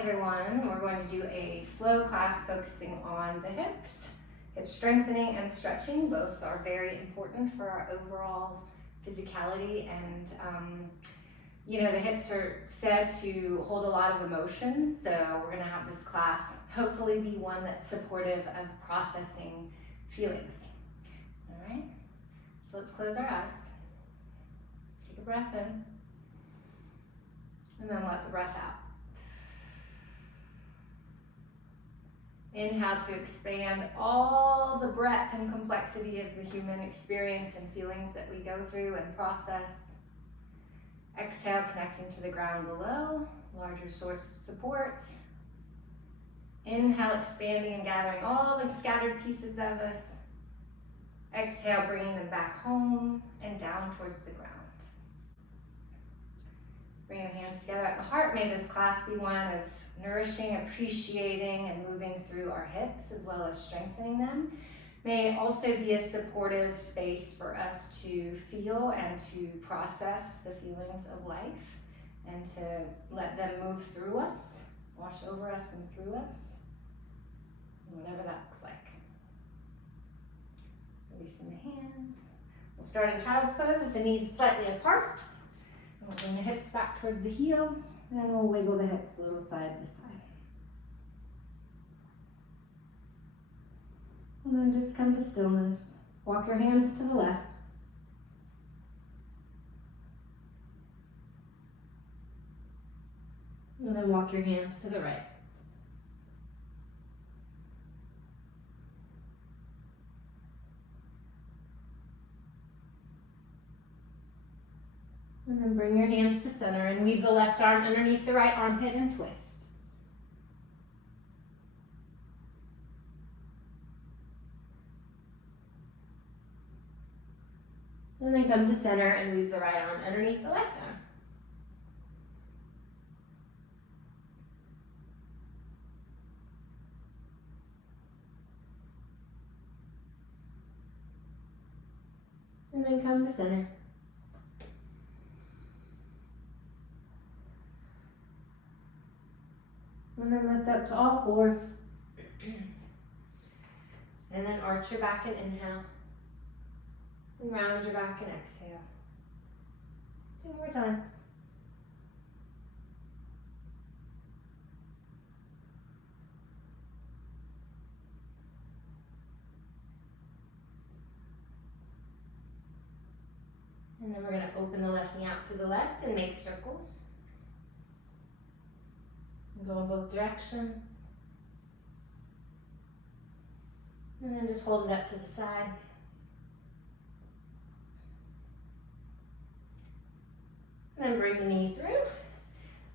everyone, we're going to do a flow class focusing on the hips. Hip strengthening and stretching both are very important for our overall physicality, and the hips are said to hold a lot of emotions, so we're going to have this class hopefully be one that's supportive of processing feelings. All right, so let's close our eyes, take a breath in, and then let the breath out. Inhale to expand all the breadth and complexity of the human experience and feelings that we go through and process. Exhale, connecting to the ground below, larger source of support. Inhale, expanding and gathering all the scattered pieces of us. Exhale, bringing them back home and down towards the ground. Bring the hands together at the heart. May this class be one of nourishing, appreciating, and moving through our hips as well as strengthening them. May it also be a supportive space for us to feel and to process the feelings of life and to let them move through us, wash over us and through us, whatever that looks like. Releasing the hands. We'll start in child's pose with the knees slightly apart. We'll bring the hips back towards the heels, and we'll wiggle the hips a little side to side. And then just come to stillness. Walk your hands to the left. And then walk your hands to the right. And then bring your hands to center and weave the left arm underneath the right armpit and twist. And then come to center and weave the right arm underneath the left arm. And then come to center. And then lift up to all fours. And then arch your back and inhale. And round your back and exhale. 2 more times. And then we're going to open the left knee out to the left and make circles. Go in both directions. And then just hold it up to the side. And then bring the knee through.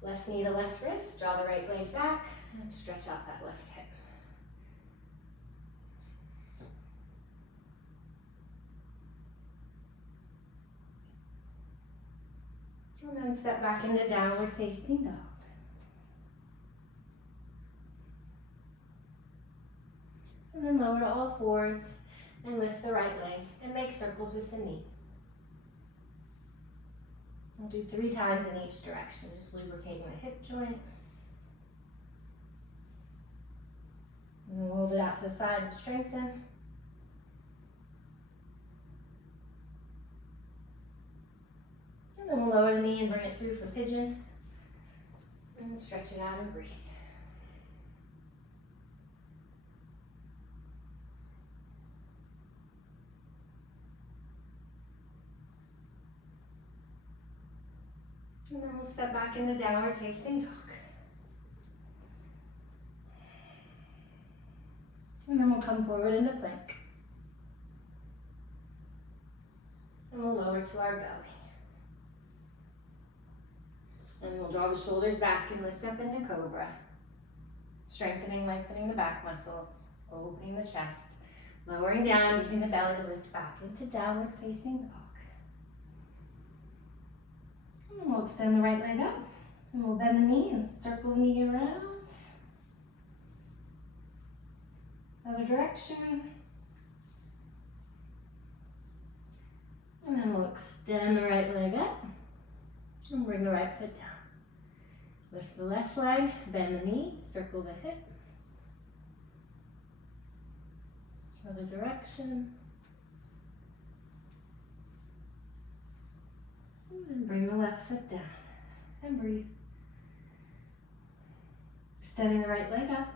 Left knee to left wrist. Draw the right leg back and stretch out that left hip. And then step back into downward facing dog. And then lower to all fours and lift the right leg and make circles with the knee. We'll do 3 times in each direction, just lubricating the hip joint. And then hold it out to the side and strengthen. And then we'll lower the knee and bring it through for pigeon. And stretch it out and breathe. And then we'll step back into downward facing dog. And then we'll come forward into plank. And we'll lower to our belly. And we'll draw the shoulders back and lift up into cobra. Strengthening, lengthening the back muscles, opening the chest, lowering down, using the belly to lift back into downward facing dog. And we'll extend the right leg up. And we'll bend the knee and circle the knee around. Other direction. And then we'll extend the right leg up. And bring the right foot down. Lift the left leg, bend the knee, circle the hip. Other direction. And then bring the left foot down and breathe. Extending the right leg up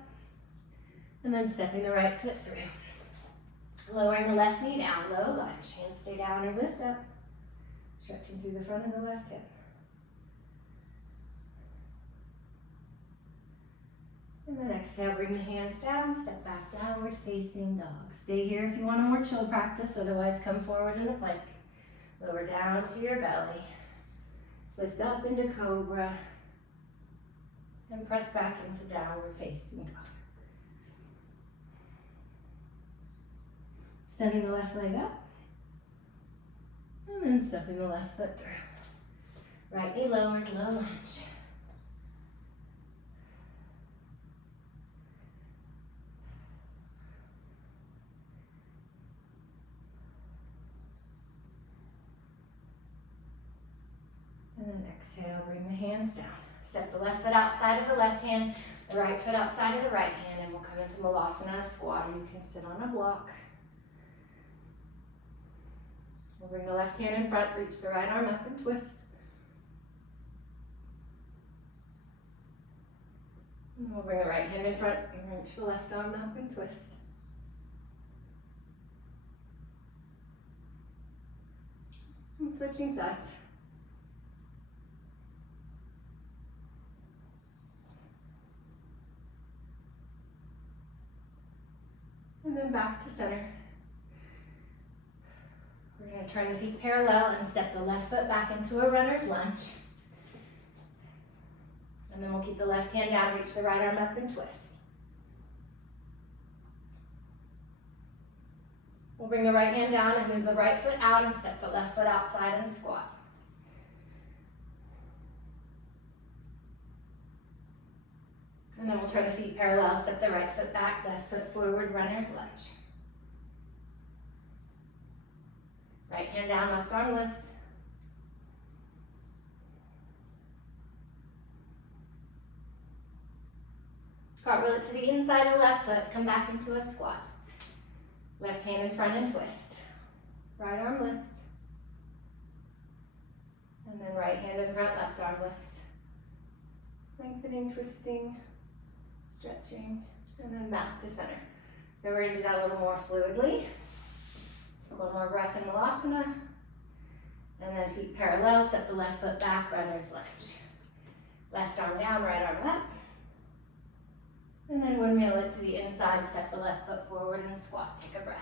and then stepping the right foot through. Lowering the left knee down, low lunge. Hands stay down or lift up. Stretching through the front of the left hip. And then exhale, bring the hands down, step back, downward facing dog. Stay here if you want a more chill practice, otherwise come forward in a plank. Lower down to your belly. Lift up into cobra. And press back into downward facing dog. Extending the left leg up. And then stepping the left foot through. Right knee lowers, low lunge. And then exhale, bring the hands down. Step the left foot outside of the left hand, the right foot outside of the right hand, and we'll come into Malasana squat, or you can sit on a block. We'll bring the left hand in front, reach the right arm up and twist. And we'll bring the right hand in front and reach the left arm up and twist. And switching sides. And then back to center. We're going to turn the feet parallel and step the left foot back into a runner's lunge. And then we'll keep the left hand down, reach the right arm up and twist. We'll bring the right hand down and move the right foot out and step the left foot outside and squat. And then we'll turn the feet parallel, step the right foot back, left foot forward, runner's lunge. Right hand down, left arm lifts. Cartwheel it to the inside of the left foot, come back into a squat. Left hand in front and twist. Right arm lifts. And then right hand in front, left arm lifts. Lengthening, twisting, stretching, and then back to center. So we're going to do that a little more fluidly. One more breath in Malasana. And then feet parallel, step the left foot back, runner's lunge. Left arm down, right arm up. And then windmill it to the inside, step the left foot forward and squat. Take a breath.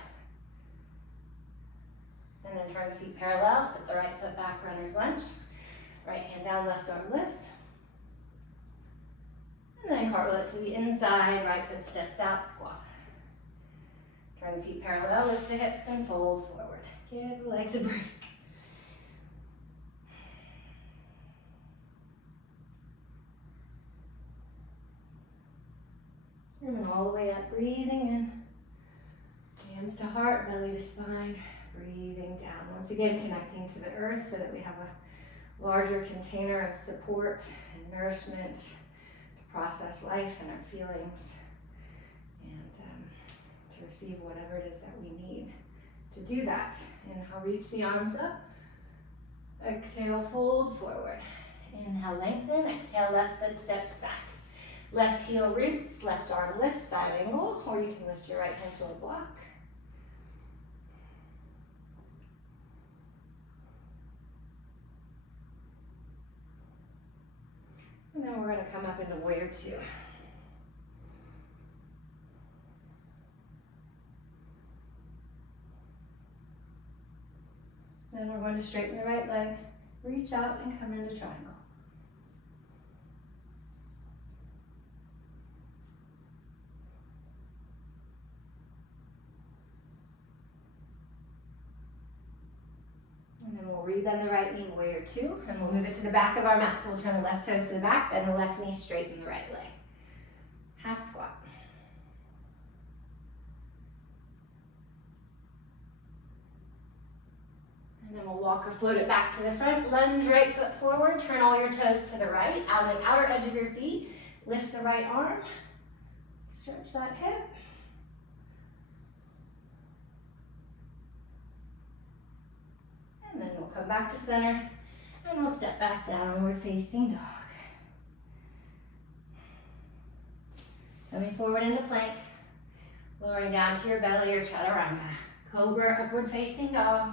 And then turn the feet parallel, step the right foot back, runner's lunge. Right hand down, left arm lifts. And then cartwheel it to the inside, right foot steps out, squat. Turn the feet parallel, lift the hips and fold forward. Give the legs a break. And then all the way up, breathing in. Hands to heart, belly to spine, breathing down. Once again, connecting to the earth so that we have a larger container of support and nourishment to process life and our feelings and to receive whatever it is that we need to do that. And I'll reach the arms up. Exhale, fold forward. Inhale, lengthen. Exhale, left foot steps back. Left heel roots, left arm lifts, side angle, or you can lift your right hand to a block. And then we're going to come up into warrior two. Then we're going to straighten the right leg, reach out and come into triangle. And then we'll rebend the right knee, warrior two, and we'll move it to the back of our mat. So we'll turn the left toes to the back, bend the left knee, straighten the right leg. Half squat. And then we'll Walk or float it back to the front. Lunge right foot forward. Turn all your toes to the right. Out the outer edge of your feet. Lift the right arm. Stretch that hip. And then we'll come back to center. And we'll step back, downward facing dog. Coming forward into plank. Lowering down to your belly or chaturanga. Cobra, upward facing dog.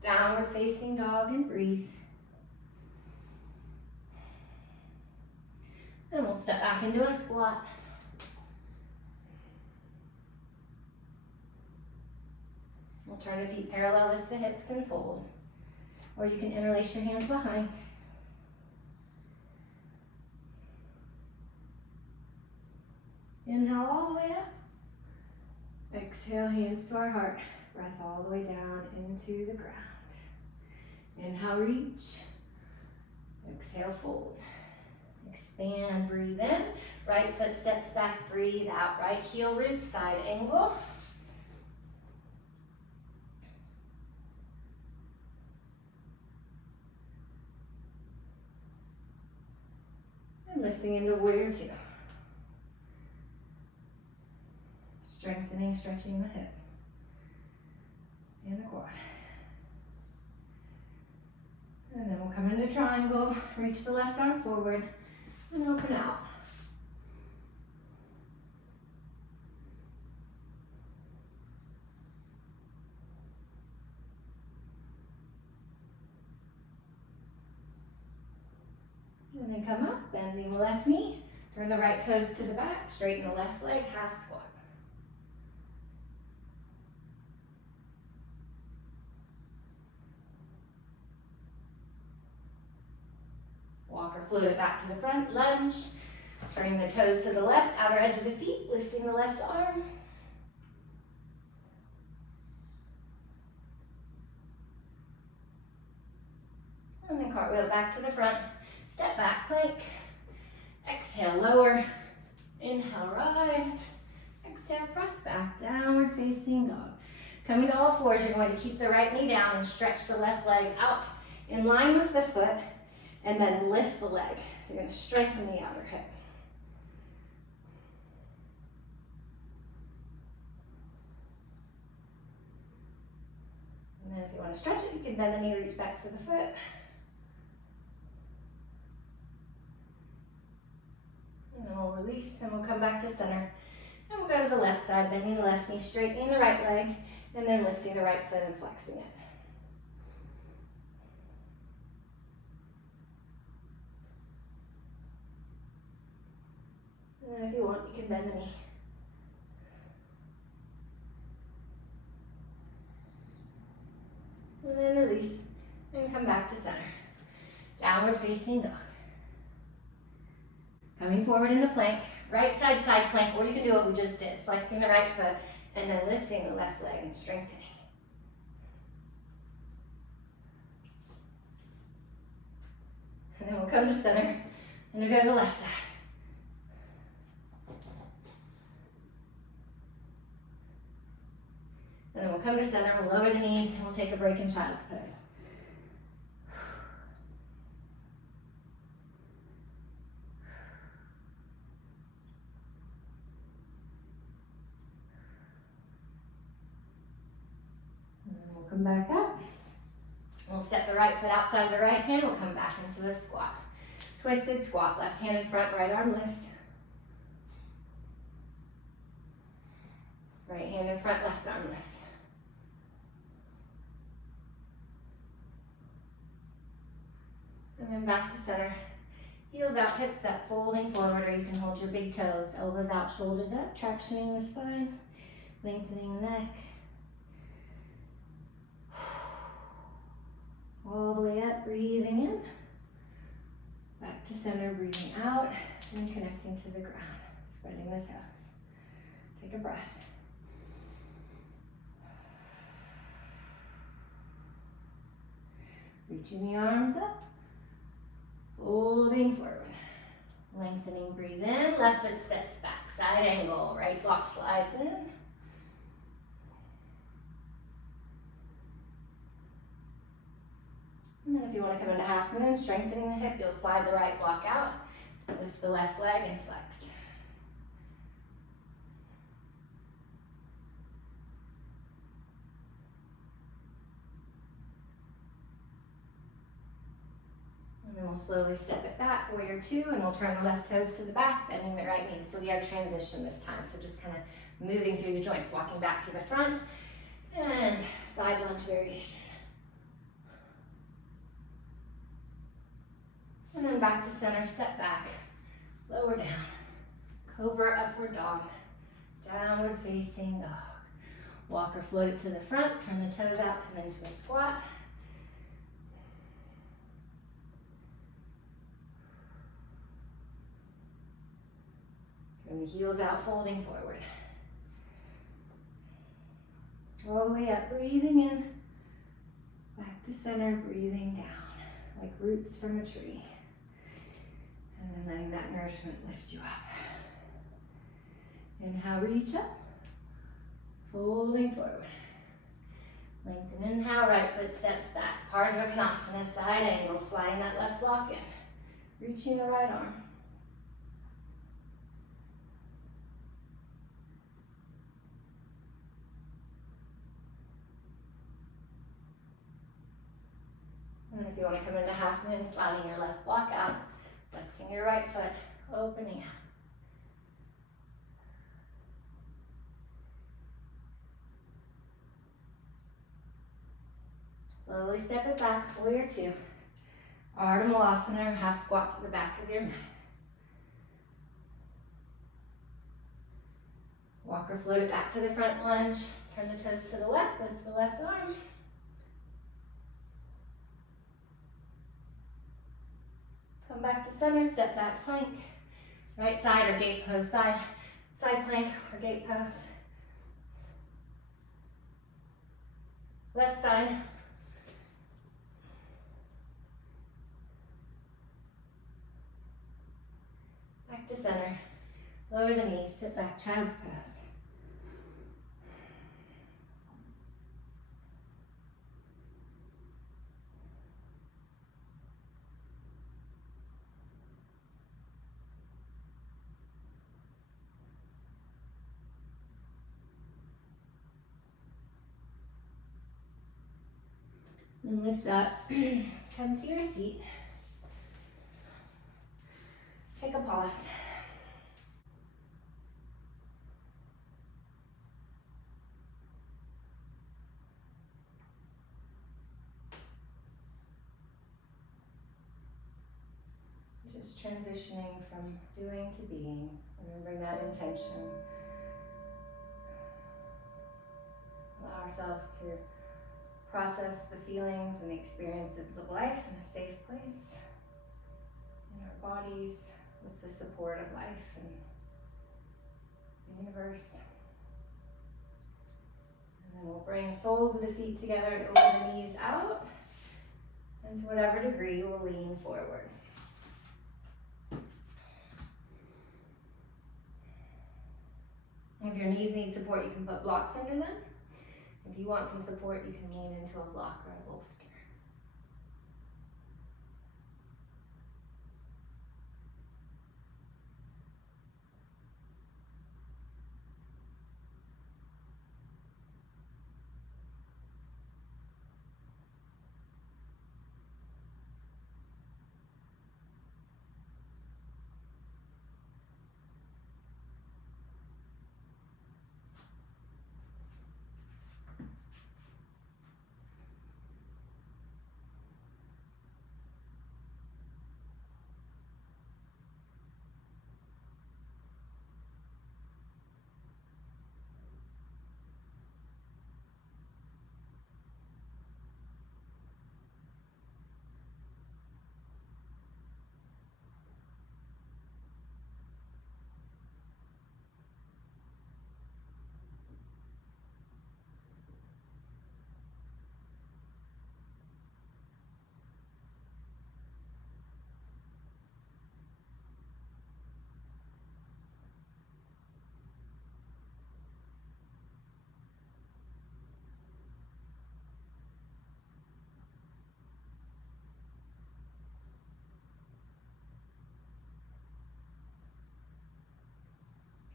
Downward facing dog, and breathe. Then we'll step back into a squat. We'll turn the feet parallel with the hips and fold. Or you can interlace your hands behind. Inhale all the way up. Exhale, hands to our heart. Breath all the way down into the ground. Inhale, reach. Exhale, fold. Expand, breathe in. Right foot steps back, breathe out. Right heel roots, side angle. And lifting into warrior two. Strengthening, stretching the hip and the quad. And then we'll come into triangle, reach the left arm forward, and open out. And then come up, bending the left knee, turn the right toes to the back, straighten the left leg, half squat. Walk or float it back to the front, lunge. Turning the toes to the left, outer edge of the feet, lifting the left arm. And then cartwheel back to the front, step back, plank. Exhale, lower. Inhale, rise. Exhale, press back, downward facing dog. Coming to all fours, you're going to keep the right knee down and stretch the left leg out in line with the foot. And then lift the leg. So you're going to strengthen the outer hip. And then if you want to stretch it, you can bend the knee, reach back for the foot. And then we'll release and we'll come back to center. And we'll go to the left side, bending the left knee, straightening the right leg, and then lifting the right foot and flexing it. And then if you want, you can bend the knee. And then release and come back to center. Downward facing dog. Coming forward into plank, right side plank, or you can do what we just did, flexing the right foot and then lifting the left leg and strengthening. And then we'll come to center and we'll go to the left side. And then we'll come to center, we'll lower the knees, and we'll take a break in child's pose. And then we'll come back up. We'll step the right foot outside of the right hand, we'll come back into a squat. Twisted squat, left hand in front, right arm lifts. Right hand in front, left arm lifts. And then back to center. Heels out, hips up, folding forward, or you can hold your big toes. Elbows out, shoulders up, tractioning the spine, lengthening the neck. All the way up, breathing in. Back to center, breathing out, and connecting to the ground. Spreading the toes. Take a breath. Reaching the arms up. Folding forward. Lengthening, breathe in. Left foot steps back. Side angle. Right block slides in. If you want to come into half moon, strengthening the hip, you'll slide the right block out, lift the left leg and flex. And then we'll slowly step it back, warrior two, and we'll turn the left toes to the back, bending the right knee. This will be our transition this time, so just kind of moving through the joints, walking back to the front, and side lunge variation. And then back to center, step back, lower down, cobra, upward dog, downward facing dog. Walk or float it to the front, turn the toes out, come into a squat. Turn the heels out, folding forward. All the way up, breathing in, back to center, breathing down, like roots from a tree. And then letting that nourishment lift you up. Inhale, reach up, folding forward. Lengthen, inhale, right foot steps back. Parsvakonasana, side angle, sliding that left block in. Reaching the right arm. And if you want to come into half moon, sliding your left block out, flexing your right foot, opening out. Slowly step it back, warrior two. Ardha Malasana, or half squat to the back of your mat. Walk or float it back to the front lunge. Turn the toes to the left, lift the left arm. Come back to center, step back plank. Right side or gate pose, side plank or gate pose. Left side. Back to center. Lower the knees, sit back, child's pose. And lift up, come to your seat. Take a pause. Just transitioning from doing to being, remembering that intention. Allow ourselves to process the feelings and the experiences of life in a safe place, in our bodies, with the support of life and the universe. And then we'll bring soles of the feet together and open the knees out. And to whatever degree, we'll lean forward. If your knees need support, you can put blocks under them. If you want some support, you can lean into a block or a bolster.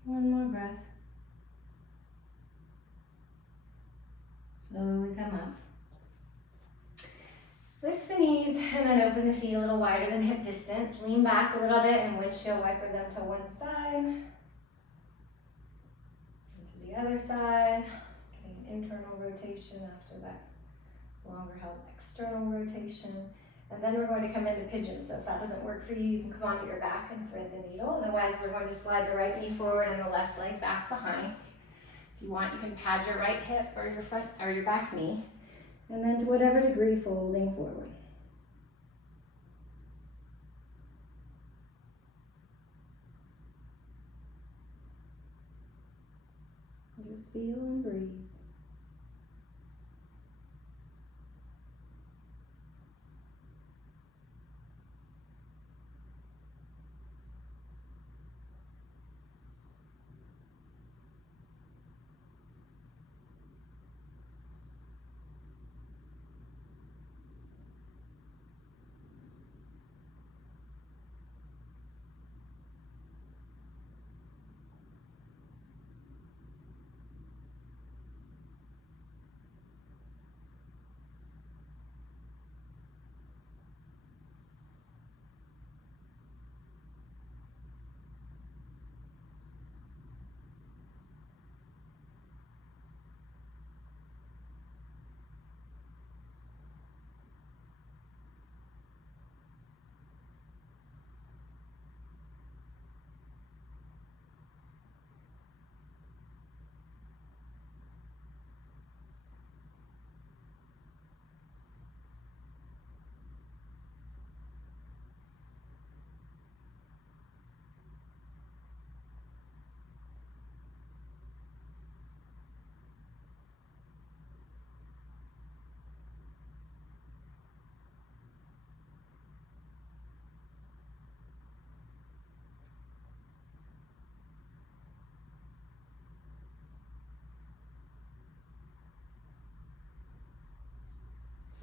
One more breath. Slowly come up. Lift the knees and then open the feet a little wider than hip distance. Lean back a little bit and windshield wiper them to one side. And to the other side. Getting an internal rotation after that longer held external rotation. And then we're going to come into pigeon. So if that doesn't work for you, you can come onto your back and thread the needle. Otherwise, we're going to slide the right knee forward and the left leg back behind. If you want, you can pad your right hip or your front or your back knee. And then to whatever degree, folding forward. Just feel and breathe.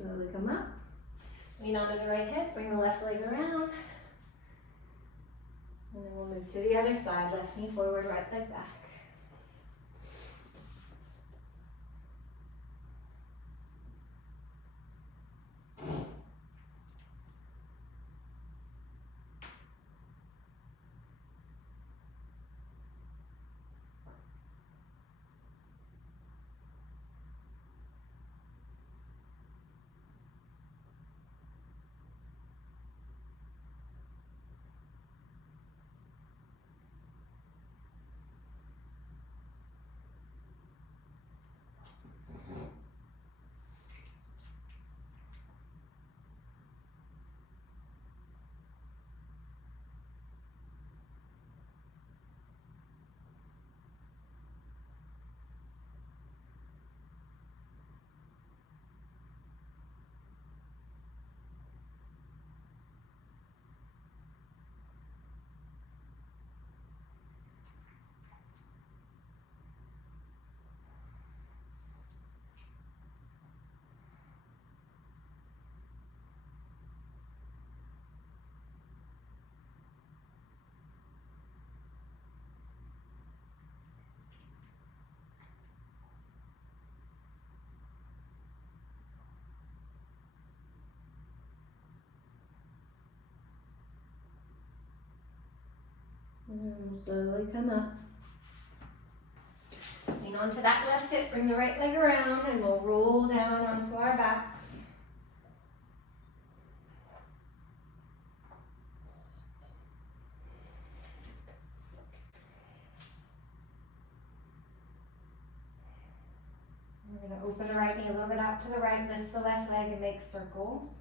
Slowly come up. Lean onto the right hip, bring the left leg around. And then we'll move to the other side, left knee forward, right leg back. And then we'll slowly come up. Lean onto that left hip, bring the right leg around, and we'll roll down onto our backs. We're going to open the right knee a little bit out to the right, lift the left leg and make circles.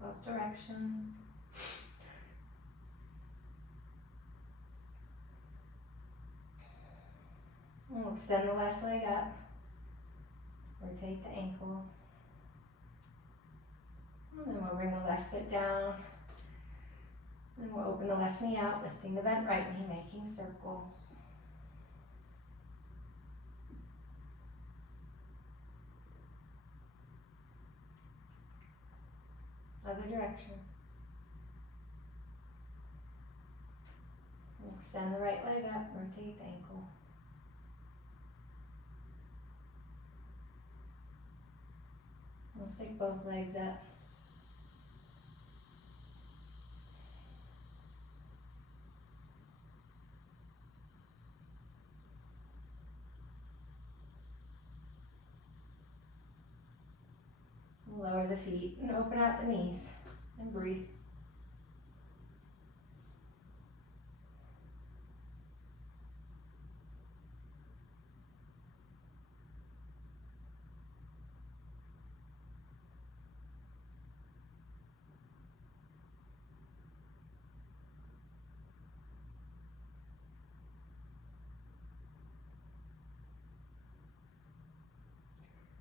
Both directions. And we'll extend the left leg up. Rotate the ankle. And then we'll bring the left foot down. And we'll open the left knee out, lifting the bent right knee, making circles. Other direction. Extend the right leg up, rotate the ankle. Let's take both legs up. Lower the feet and open out the knees and breathe.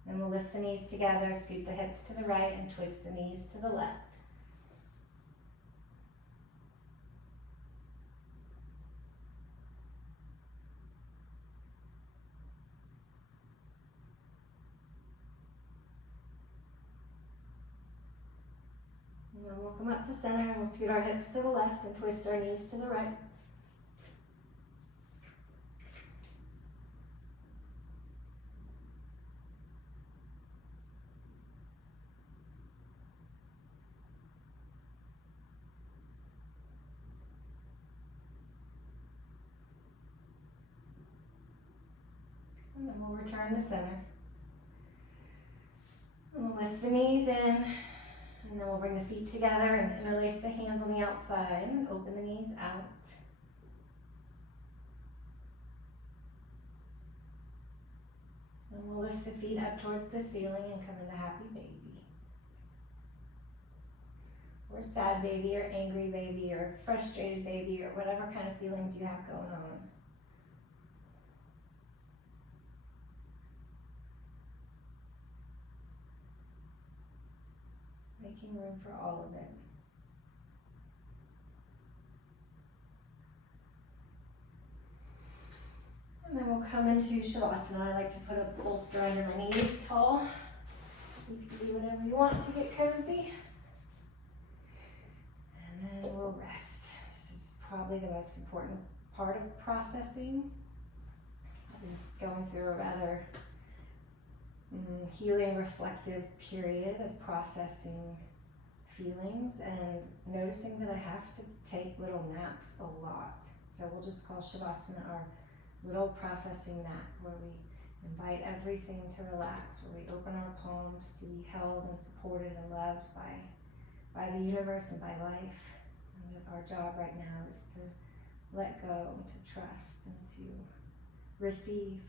Then we'll lift the knees together, scoot the hips to the right, and twist the knees to the left. And then we'll come up to center and we'll scoot our hips to the left and twist our knees to the right. And then we'll return to center. And we'll lift the knees in, and then we'll bring the feet together and interlace the hands on the outside and open the knees out. And we'll lift the feet up towards the ceiling and come into happy baby. Or sad baby, or angry baby, or frustrated baby, or whatever kind of feelings you have going on. Making room for all of it. And then we'll come into Shavasana. I like to put a bolster under my knees tall. You can do whatever you want to get cozy. And then we'll rest. This is probably the most important part of processing. I've been going through a rather healing, reflective period of processing feelings and noticing that I have to take little naps a lot. So we'll just call Shavasana our little processing nap, where we invite everything to relax, where we open our palms to be held and supported and loved by the universe and by life. And that our job right now is to let go, and to trust, and to receive.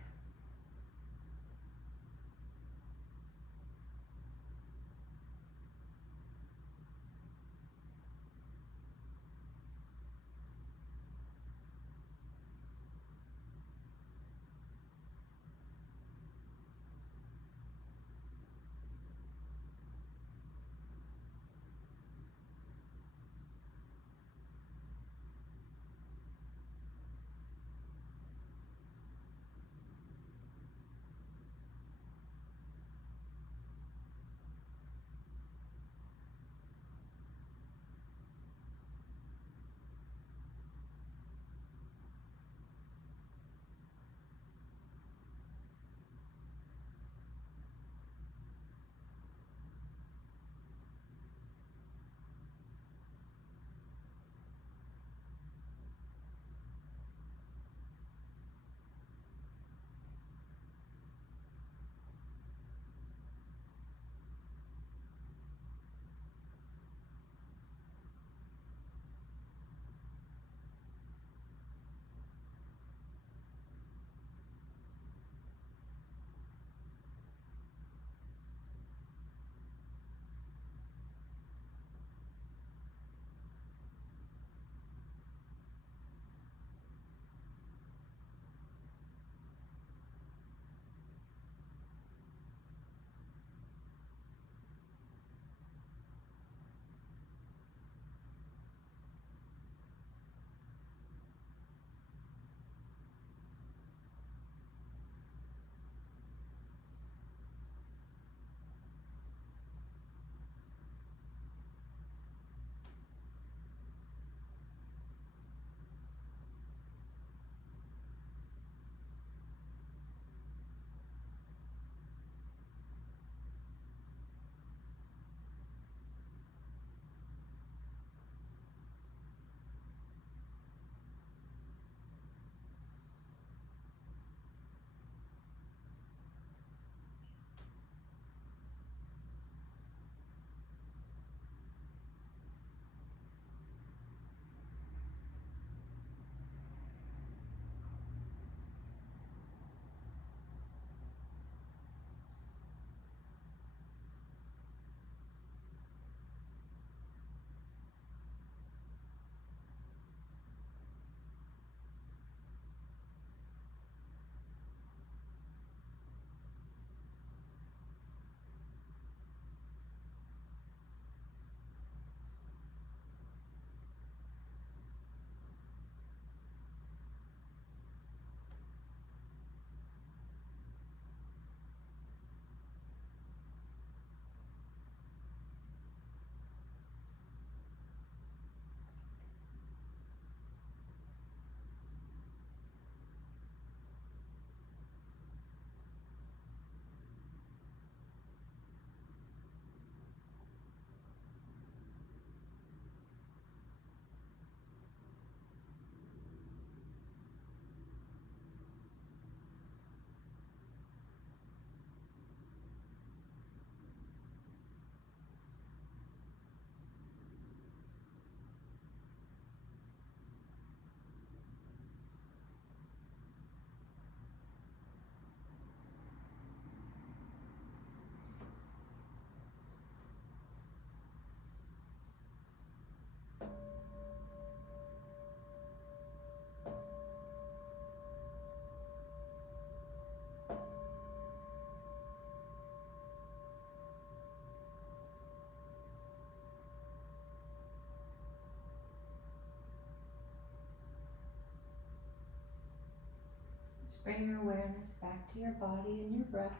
Bring your awareness back to your body and your breath.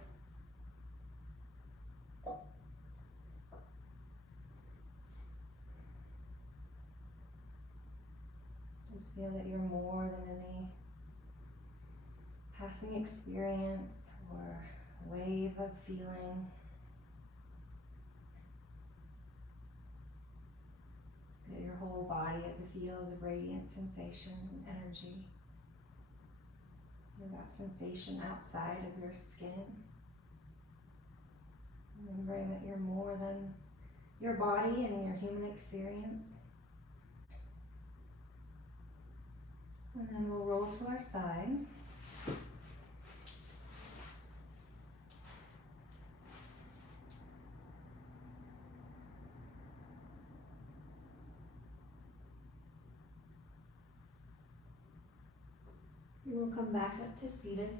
Just feel that you're more than any passing experience or wave of feeling. That your whole body is a field of radiant sensation and energy. Feel that sensation outside of your skin. Remembering that you're more than your body and your human experience. And then we'll roll to our side. We will come back up to seated.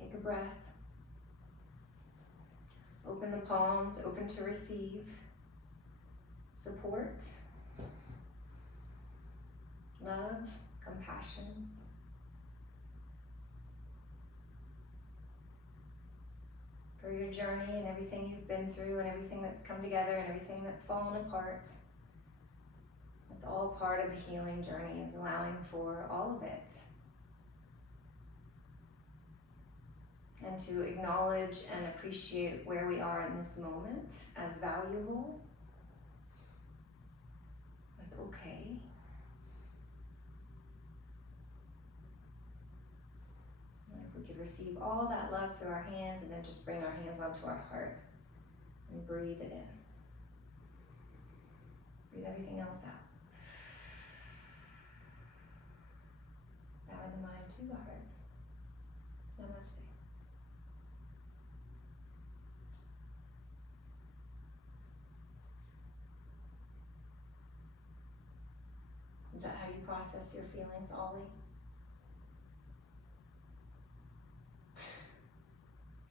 Take a breath. Open the palms, open to receive support, love, compassion. For your journey and everything you've been through and everything that's come together and everything that's fallen apart. It's all part of the healing journey, is allowing for all of it. And to acknowledge and appreciate where we are in this moment as valuable, as okay. And if we could receive all that love through our hands and then just bring our hands onto our heart and breathe it in. Breathe everything else out. Bowing the mind to the heart. Namaste. Is that how you process your feelings, Ollie?